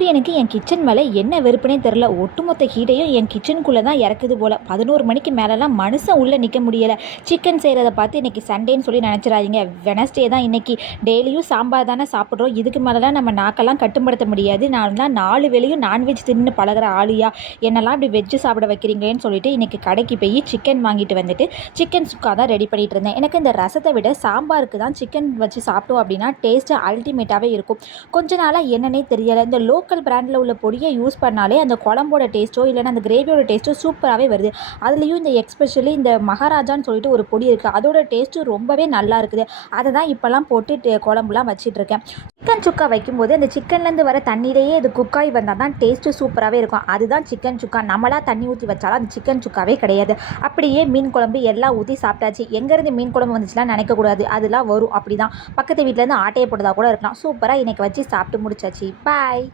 சூரியனுக்கு என் கிச்சன் மேலே என்ன வெறுப்புனே தெரில. ஒட்டுமொத்த ஹீட்டையும் என் கிச்சனுக்குள்ளே தான் இறக்குது போல். 11 மணிக்கு மேலெலாம் மனுஷன் உள்ளே நிற்க முடியலை. சிக்கன் செய்கிறத பார்த்து இன்றைக்கி சண்டேன்னு சொல்லி நினச்சிடாதீங்க. வெனஸ்டே தான் இன்றைக்கி. டெய்லியும் சாம்பார் தானே சாப்பிட்றோம். இதுக்கு மேலெலாம் நம்ம நாக்கெல்லாம் கட்டுப்படுத்த முடியாது. நான்லாம் 4 வேளையும் நான்வெஜ் தின்னு பழகிற ஆளியா, என்னெல்லாம் இப்படி வெஜ்ஜு சாப்பிட வைக்கிறீங்களேன்னு சொல்லிட்டு இன்றைக்கி கடைக்கு போய் சிக்கன் வாங்கிட்டு வந்துட்டு சிக்கன் சுக்கா தான் ரெடி பண்ணிகிட்டு இருந்தேன். எனக்கு இந்த ரசத்தை விட சாம்பாருக்கு தான் சிக்கன் வச்சு சாப்பிட்டோம் அப்படின்னா டேஸ்ட்டு அல்டிமேட்டாகவே இருக்கும். கொஞ்ச நாளாக என்னன்னே தெரியலை, இந்த லோக்கல் பிராண்டில் உள்ள பொடியை யூஸ் பண்ணாலே அந்த குழம்போட டேஸ்ட்டோ இல்லைன்னா அந்த கிரேவியோட டேஸ்ட்டோ சூப்பராகவே வருது. அதுலேயும் இந்த எக்ஸ்பெஷலி இந்த மகாராஜான்னு சொல்லிட்டு ஒரு பொடி இருக்குது, அதோட டேஸ்ட்டு ரொம்பவே நல்லா இருக்குது. அதை தான் இப்போல்லாம் போட்டு குழம்புலாம் வச்சிட்ருக்கேன். சிக்கன் சுக்கா வைக்கும்போது அந்த சிக்கன்லேருந்து வர தண்ணீரையே இது குக்காய் வந்தால் தான் டேஸ்ட்டு சூப்பராகவே இருக்கும். அதுதான் சிக்கன் சுக்கா. நம்மளாக தண்ணி ஊற்றி வச்சாலும் அது சிக்கன் சுக்காவே கிடையாது. அப்படியே மீன் குழம்பு எல்லாம் ஊற்றி சாப்பிட்டாச்சு. எங்கேருந்து மீன் குழம்பு வந்துச்சுலாம் நினைக்கக்கூடாது, அதெல்லாம் வரும். அப்படி தான் பக்கத்து வீட்டிலேருந்து ஆட்டையை போட்டதாக கூட இருக்கலாம். சூப்பராக இன்றைக்கி வச்சு சாப்பிட்டு முடிச்சாச்சு. பாய்.